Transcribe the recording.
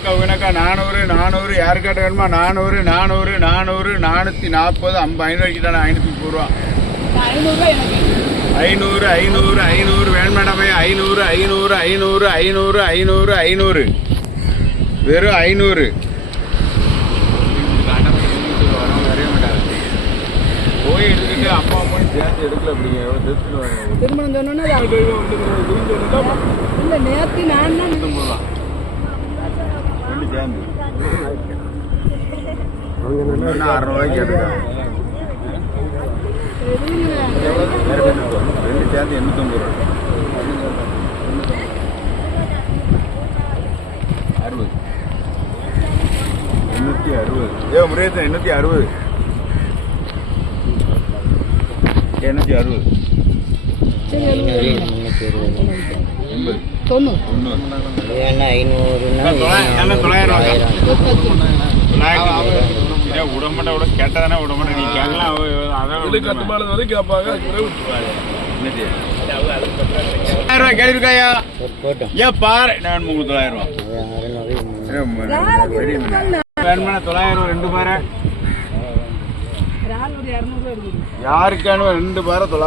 அக்கா உனக்கா நானூறு நானூறு யாருக்காட்ட வேணுமா? நானூறு நானூறு நானூறு நானூற்றி நாற்பது ஐம்பது ஐநூறு கிட்ட ஐநூற்றி முப்பது ரூபா. ஐநூறு ஐநூறு ஐநூறு வேணுமாடாமே ஐநூறு ஐநூறு ஐநூறு ஐநூறு ஐநூறு ஐநூறு. வெறும் ஐநூறு. போய் எடுத்துட்டு அப்பா அம்மா சேர்த்து எடுக்கல அப்படிங்க திருமணம் சொன்னோன்னா இல்லை நேற்று நான் தான் ரெண்டு சேர்ந்து எடுக்கலாம் ரெண்டு சேர்ந்து எண்ணூத்தொம்பது ரூபா அறுபது எண்ணூற்றி அறுபது ஏ முறையத்தை எண்ணூற்றி அறுபது எண்ணூற்றி அறுபது. விடமாட்ட விட கேட்டதானே விடமாட்ட நீ கேட்கலாம் அதான் கட்டுமானது வரைக்கும் கேட்பாங்க தொள்ளாயிரம் ரெண்டு பாரு. யாருக்கானு ரெண்டு பாரு தொள்ளாயிரம்.